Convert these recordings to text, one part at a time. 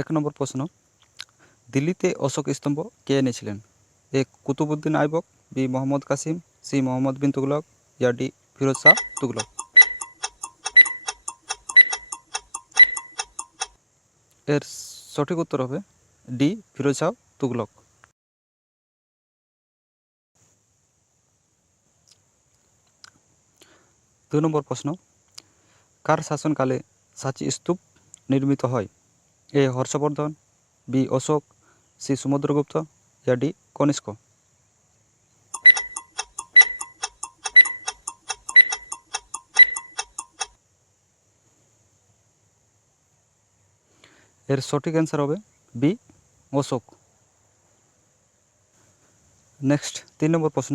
এক নম্বর প্রশ্ন, দিল্লিতে অশোক স্তম্ভ কে এনেছিলেন? এ কুতুবউদ্দিন আইবক, বি মোহাম্মদ কাসিম, সি মোহাম্মদ বিন তুগলক, ইয়া ডি ফিরোজ শাহ তুগলক। এর সঠিক উত্তর হবে ডি ফিরোজ শাহ তুগলক। 2 নম্বর প্রশ্ন, কার শাসনকালে সাঁচি স্তূপ নির্মিত হয়? এ হর্ষবর্ধন, বি অশোক, সি সমুদ্রগুপ্ত, ইয়া ডি কনিষ্ক। এর সঠিক অ্যান্সার হবে বি অশোক। নেক্সট 3 নম্বর প্রশ্ন,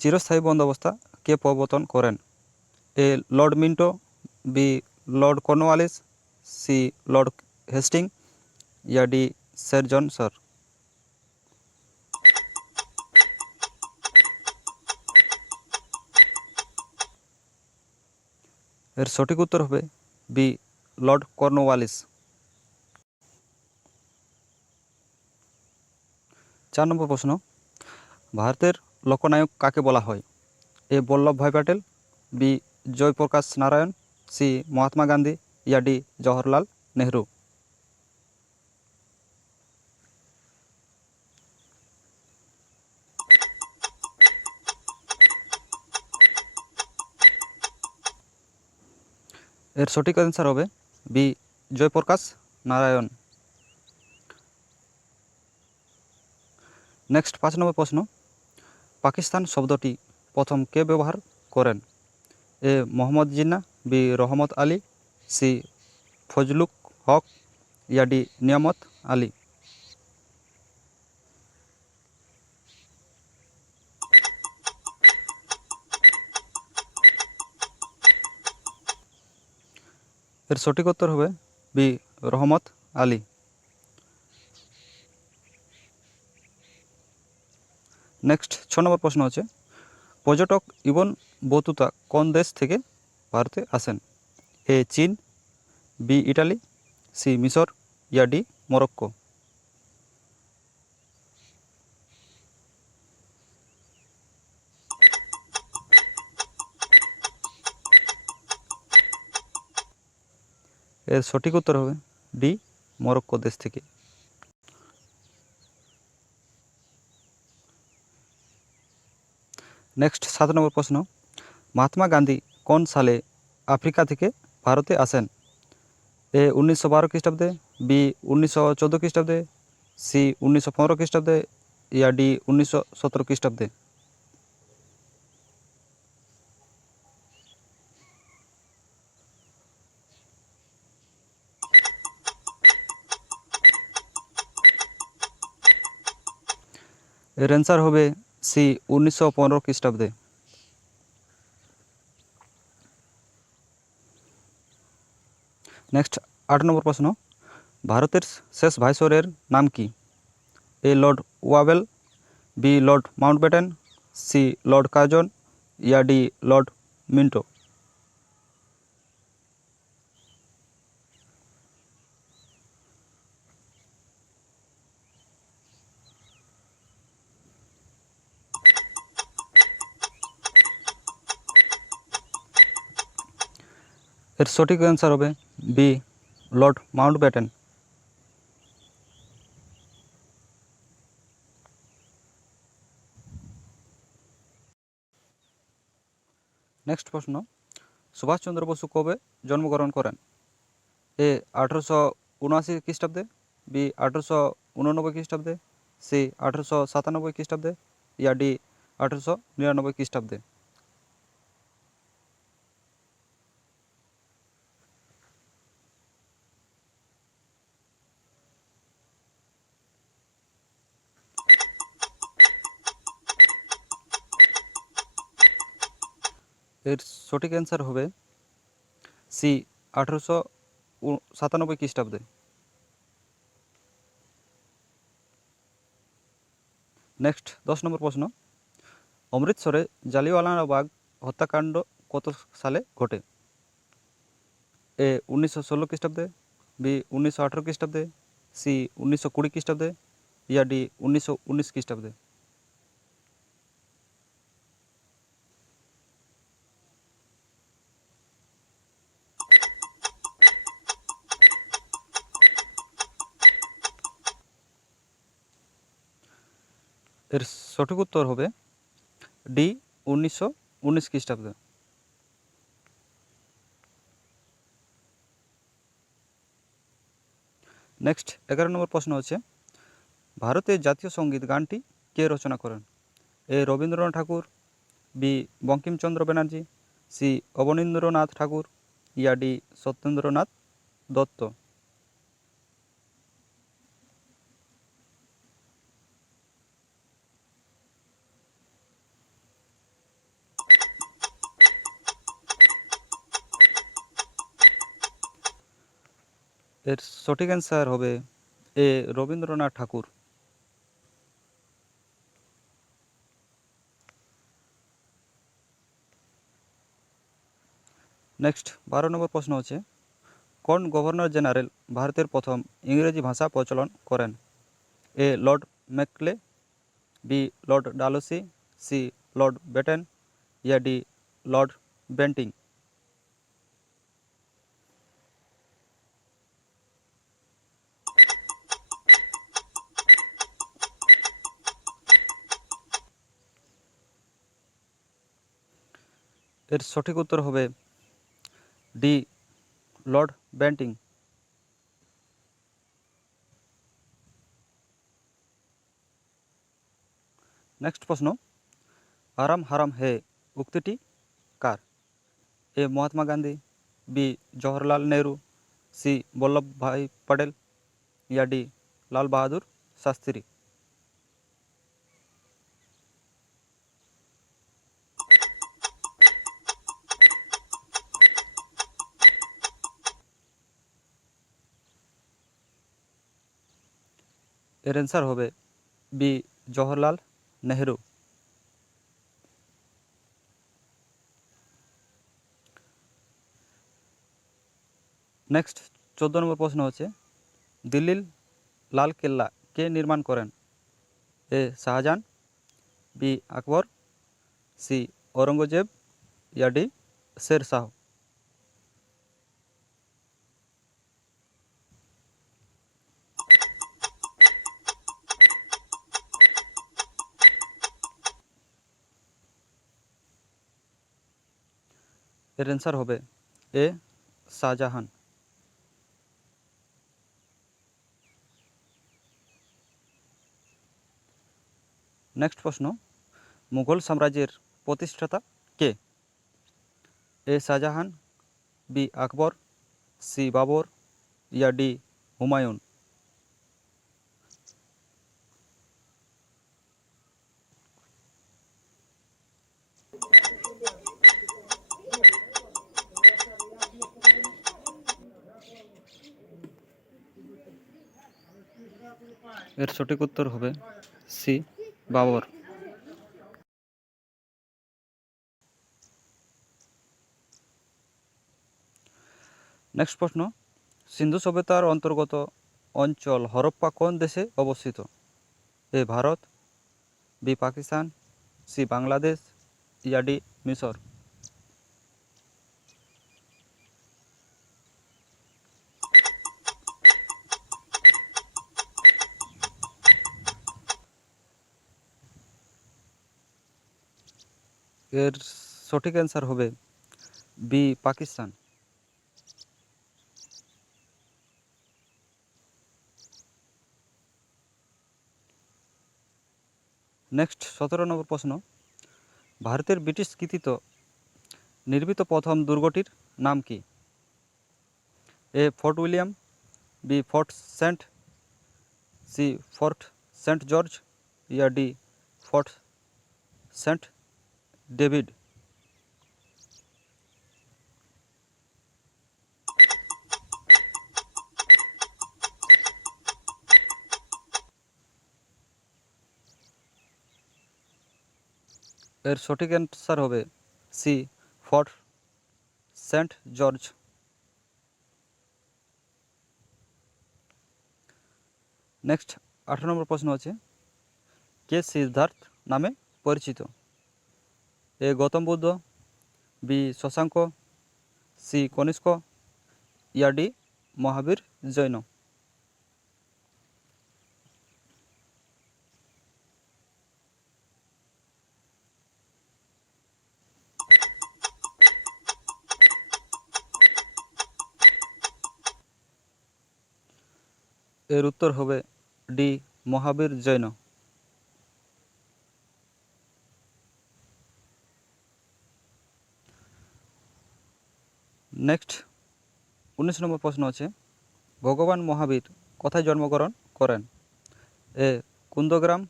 চিরস্থায়ী বন্দোবস্ত কে প্রবর্তন করেন? A lord Minto, B lord Cornwallis, C lord Hastings, ইয়া ডি স্যার জন স্যার। এর সঠিক উত্তর হবে বি লর্ড কর্নওয়ালিস। 4 নম্বর প্রশ্ন, ভারতের লোকনায়ক কাকে বলা হয়? এ বল্লভভাই প্যাটেল, বি জয়প্রকাশ নারায়ণ, সি মহাত্মা গান্ধী, ইয়া ডি জওহরলাল নেহরু। এর সঠিক অ্যান্সার হবে বি জয়প্রকাশ নারায়ণ। নেক্সট 5 নম্বর প্রশ্ন, পাকিস্তান শব্দটি প্রথম কে ব্যবহার করেন? এ মোহাম্মদ জিন্নাহ, বি রহমত আলী, সি ফজলুক হক, ইয়া ডি নিয়ামত আলী। এর সঠিক উত্তর হবে বি রহমত আলী। নেক্সট 6 নম্বর প্রশ্ন হচ্ছে, পর্যটক ইবন বতুতা কোন দেশ থেকে ভারতে আসেন? এ চীন, বি ইটালি, সি মিশর, ইয়া ডি মরক্কো। এর সঠিক উত্তর হবে ডি মরক্কো দেশ থেকে। নেক্সট 7 নম্বর প্রশ্ন, মহাত্মা গান্ধী কোন সালে আফ্রিকা থেকে ভারতে আসেন? এ 1912 খ্রিস্টাব্দে, বি 1914 খ্রিস্টাব্দে, সি 1915 খ্রিস্টাব্দে, ইয়া ডি 1917 খ্রিস্টাব্দে। এর অ্যান্সার হবে সি 1915 খ্রিস্টাব্দে। নেক্সট 8 নম্বর প্রশ্ন, ভারতের শেষ ভাইসরয়ের নাম কি? A lord Wavell, B lord Mountbatten, C lord Curzon, ইয়া ডি লর্ড মিন্টো। এর সঠিক অ্যান্সার হবে বি লর্ড মাউন্টব্যাটেন। নেক্সট প্রশ্ন, সুভাষচন্দ্র বসু কবে জন্মগ্রহণ করেন? এ 1879 খ্রিস্টাব্দে, বি 1889 খ্রিস্টাব্দে, সি 1897 খ্রিস্টাব্দে, ইয়া ডি 1899 খ্রিস্টাব্দে। এর সঠিক অ্যান্সার হবে সি 1897 খ্রিস্টাব্দে। নেক্সট 10 নম্বর প্রশ্ন, অমৃতসরে জালিয়ানওয়ালাবাগ হত্যাকাণ্ড কত সালে ঘটে? এ 1916 খ্রিস্টাব্দে, বি 1918 খ্রিস্টাব্দে, সি 1920 খ্রিস্টাব্দে, ইয়া ডি 1919 খ্রিস্টাব্দে। এর সঠিক উত্তর হবে ডি 1919 খ্রিস্টাব্দে। নেক্সট 11 নম্বর প্রশ্ন হচ্ছে ভারতের জাতীয় সঙ্গীত গানটি কে রচনা করেন? এ রবীন্দ্রনাথ ঠাকুর, বি বঙ্কিমচন্দ্র ব্যানার্জি, সি অবনীন্দ্রনাথ ঠাকুর, ইয়া ডি সত্যেন্দ্রনাথ দত্ত। এর সঠিক অ্যান্সার হবে এ রবীন্দ্রনাথ ঠাকুর। নেক্সট 12 নম্বর প্রশ্ন হচ্ছে কোন গভর্নর জেনারেল ভারতের প্রথম ইংরেজি ভাষা প্রচলন করেন? A lord Macaulay, B lord Dalhousie, C lord Batten, ইয়া ডি লর্ড বেন্টিং। এর সঠিক উত্তর হবে ডি লর্ড বেন্টিং। নেক্সট প্রশ্ন আরাম হারাম হে উক্তিটি কার? এ মহাত্মা গান্ধী, বি জওহরলাল নেহরু, সি বল্লভভাই পটেল, ইয়া ডি লাল বাহাদুর শাস্ত্রী। এর অ্যান্সার হবে বি জওহরলাল নেহরু। নেক্সট 14 নম্বর প্রশ্ন হচ্ছে দিল্লির লাল কেল্লা কে নির্মাণ করেন? এ শাহজাহান, বি আকবর, সি ঔরঙ্গজেব, ইয়া ডি শের শাহ। এর অ্যান্সার হবে এ শাহজাহান। নেক্সট প্রশ্ন মুঘল সাম্রাজ্যের প্রতিষ্ঠাতা কে? এ শাহজাহান, বি আকবর, সি বাবর, ইয়া ডি হুমায়ুন। এর সঠিক উত্তর হবে সি বাবর। নেক্সট প্রশ্ন সিন্ধু সভ্যতার অন্তর্গত অঞ্চল হরপ্পা কোন দেশে অবস্থিত? এ ভারত, বি পাকিস্তান, সি বাংলাদেশ, ইয়া ডি মিশর। এর সঠিক অ্যান্সার হবে বি পাকিস্তান। নেক্সট 17 নম্বর প্রশ্ন ভারতের ব্রিটিশ কৃতিত নির্মিত প্রথম দুর্গটির নাম কি? A fort William, B fort Saint, C fort Saint George, ইয়া ডি ফোর্ট সেন্ট ডেভিড। এর সঠিক অ্যান্সার হবে C fort Saint George. Next 18 number প্রশ্ন আছে, কে সিদ্ধার্থ নামে পরিচিত? A Gautam Buddha, B Shashanka, C Kanishka, D Mahavir Jain. এর উত্তর হবে D Mahavir Jain. Next 19 number প্রশ্ন আছে, ভগবান মহাবীর কোথায় জন্মগ্রহণ করেন? A Kundagram,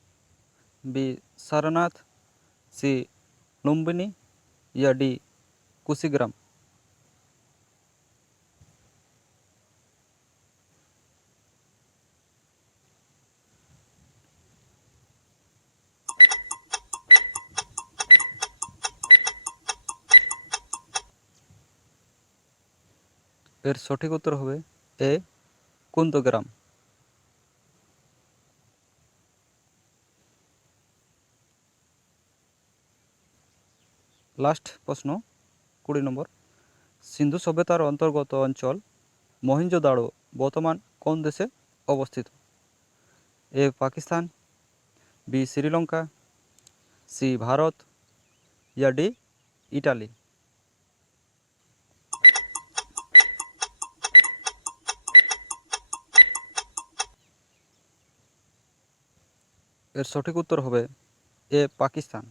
B Sarnath, C Lumbini, D কুশিগ্রাম। এর সঠিক উত্তর হবে এ কুন্দগ্রাম। লাস্ট প্রশ্ন 20 নম্বর, সিন্ধু সভ্যতার অন্তর্গত অঞ্চল মহেঞ্জোদাড়ো বর্তমান কোন দেশে অবস্থিত? A Pakistan, B Sri Lanka, C Bharat, D Italy. এর সঠিক উত্তর হবে এ পাকিস্তান।